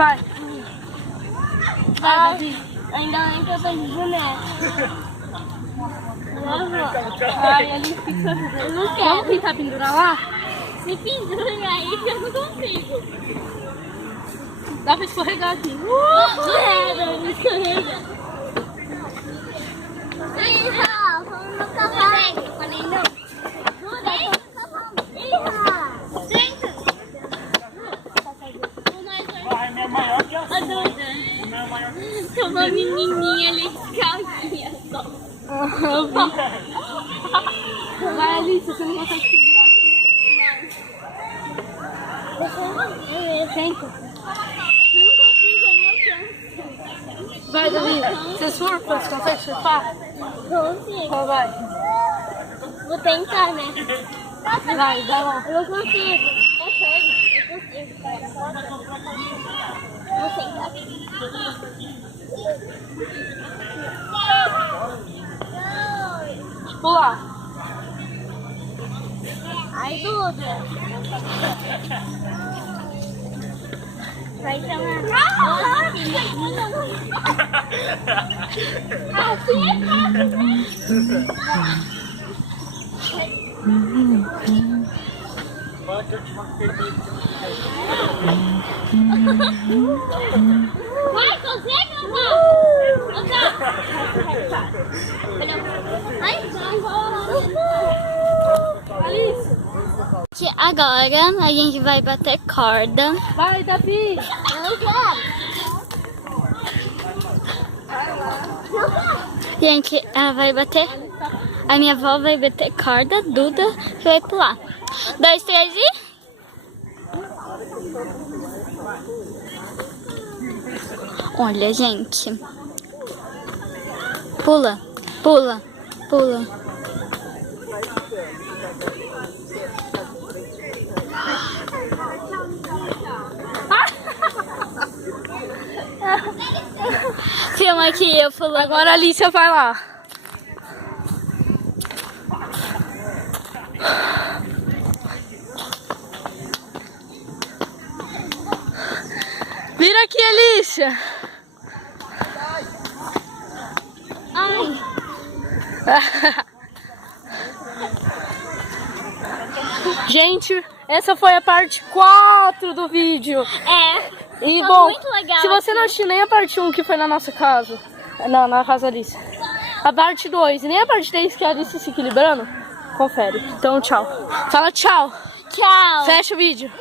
Vai. Vai, Davi. Ainda bem que eu tô de boneco. Ai, ele fica... Eu não quero. Vamos tentar pendurar lá? Se pendura aí que eu não consigo. Dá pra escorregar aqui. Não escorrega. Iha, vamos no cavalo. Falei não. Vai, minha maior que a sua. Tem uma menininha ali calcinha só. Vai, Alice, você não consegue segurar aqui. Não. Tenta. Eu não consigo, eu não alcanço. Vai, Davi. Você surfa? Você consegue surfar? Consigo. Então vai. Vou tentar, né? Vai lá. Eu consigo. Eu consigo. Vou tentar. Pular. Ai, Duda. Vai chamar. Assim é fácil, né? Vai, consegue andar? Ai, Alice. agora a gente vai bater corda. Vai, Davi. Eu não quero. Gente, ela vai bater. A minha avó vai bater corda, Duda, que vai pular. 2, 3 e... Olha, gente. Pula, pula, pula. Filma aqui, eu pulo. Agora a Alice vai lá. Vira aqui, Alicia. Ai. Gente, essa foi a parte 4 do vídeo. É. E Foi bom, muito legal se você aqui. não assistiu nem a parte 1 que foi na nossa casa, na casa Alice, a parte 2 e nem a parte 3 que é a Alice se equilibrando, confere. Então tchau. Fala tchau. Tchau. Fecha o vídeo.